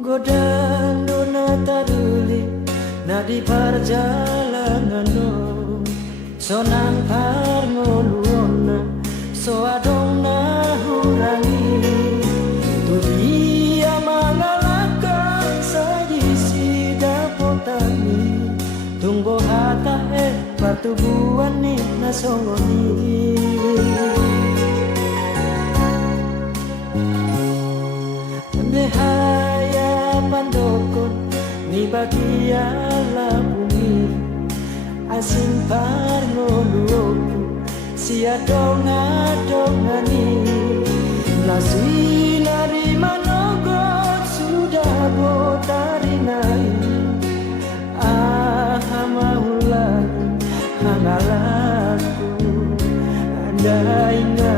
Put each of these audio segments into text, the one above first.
Godang dona taruli na di perjalanan no sonang parngoluona so adong na hurangi tu dia mangalaka sadisi dapotani tunggu hata patubuan ni nasongoni behaya pandokon ni bagiala bumi asin parngoluku sia donga-dongani nasi nari manogot sudah botarinai maulan hangalaku andaina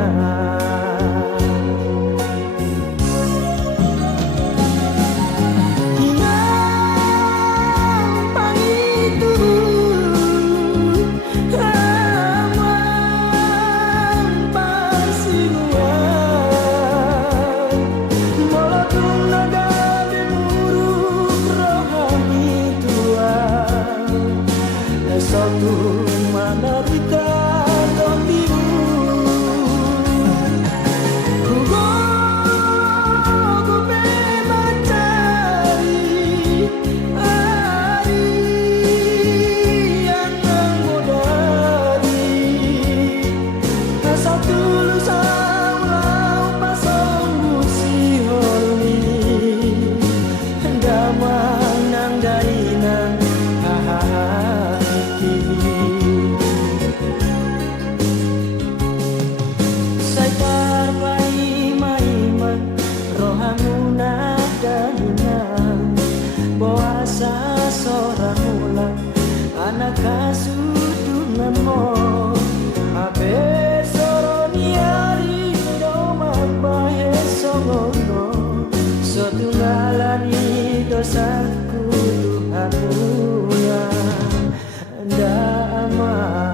satu mana kita tontiru ku mencari hari yang menggodari satu lusau lau pasang busi holi damang nang dainang seorang mula anak kasudungan mo abe soroniari doman bahe songono sotunggalani dosaku Tuhan mula damai.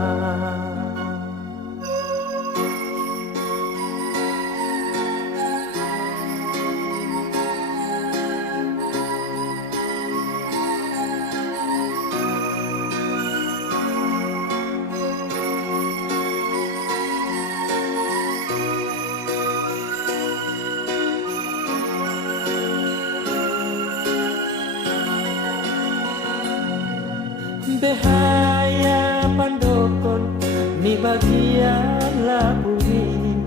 Behaya pandokon ni bagian bumi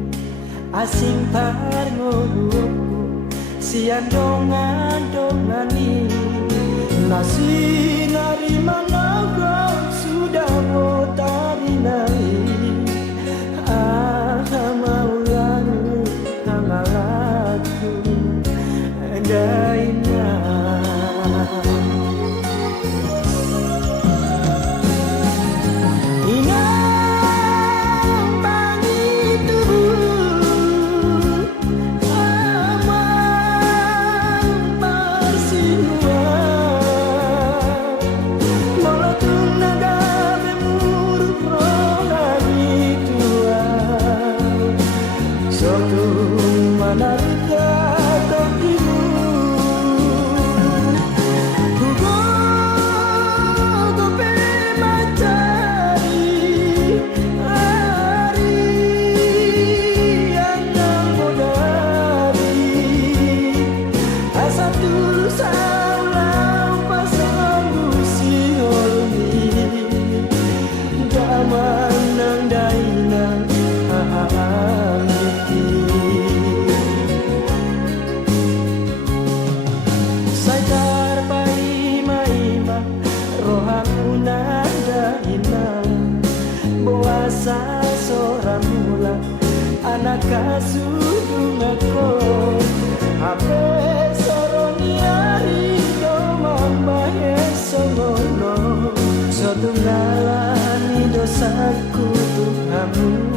asing parngoluku sian dongan-dongani nasi nari managa sudah botarinai maulan hangalaku daina seorang mula anak kasudungako ape soroniari domam bahe songono sotunggalani dosaku Tuhanmu